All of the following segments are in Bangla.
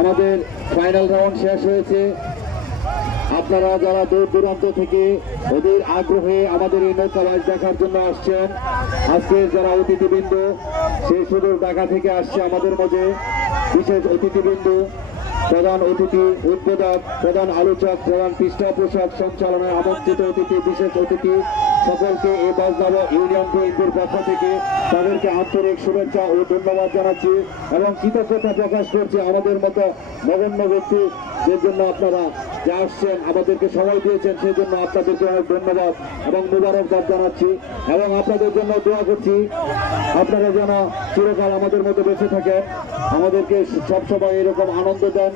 আমাদের ফাইনাল রাউন্ড শেষ হয়েছে। আপনারা যারা দূর দূরান্ত থেকে ওদের আগ্রহে আমাদের এই নৌকা বাইচ দেখার জন্য আসছেন, আজকের যারা অতিথিবৃন্দ সেই সুদূর ঢাকা থেকে আসছে আমাদের মাঝে বিশেষ অতিথিবৃন্দ, প্রধান অতিথি, উদ্বোধক, প্রধান আলোচক, প্রধান পৃষ্ঠপোষক, সঞ্চালনায় আমন্ত্রিত অতিথি, বিশেষ অতিথি সকলকে এই বাসদাবা ইউনিয়ন বিএনপির পক্ষ থেকে তাদেরকে আন্তরিক শুভেচ্ছা ও ধন্যবাদ জানাচ্ছি এবং কৃতজ্ঞতা প্রকাশ করছি আমাদের মতো নগণ্য ব্যক্তি যে জন্য আপনারা যে আসছেন আমাদেরকে সময় দিয়েছেন সেই জন্য আপনাদেরকে অনেক ধন্যবাদ এবং মুবারকবাদ জানাচ্ছি এবং আপনাদের জন্য দোয়া করছি আপনারা যেন চিরকাল আমাদের মধ্যে বেঁচে থাকেন, আমাদেরকে সবসময় এরকম আনন্দ দেন।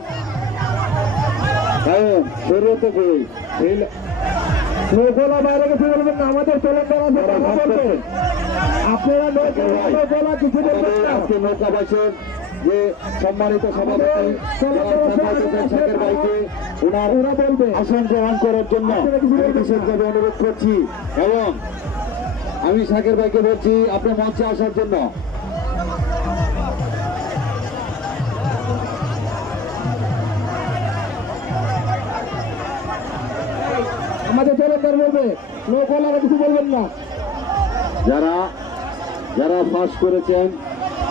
কারণ শরীর থেকে বাইরে কিছু বলবেন না, আমাদের আপনারা কিছু আজকে নৌকা বাইশের যে সম্মানিত সভাপতি শাকের ভাইকে ওরা বলবে আসন গ্রহণ করার জন্য বিশেষভাবে অনুরোধ করছি এবং আমি শাকের ভাইকে বলছি আপনি মঞ্চে আসার জন্য। আমাদের চ্যালেঞ্জার বলবে নৌকা কিছু বলবেন না। যারা যারা ফার্স্ট করেছেন,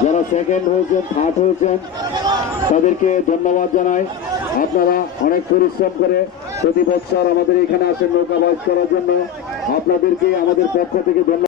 যারা সেকেন্ড হয়েছেন, থার্ড হয়েছেন তাদেরকে ধন্যবাদ জানাই। আপনারা অনেক পরিশ্রম করে প্রতি বছর আমাদের এখানে আসেন নৌকা বাইচ করার জন্য, আপনাদেরকে আমাদের পক্ষ থেকে ধন্যবাদ।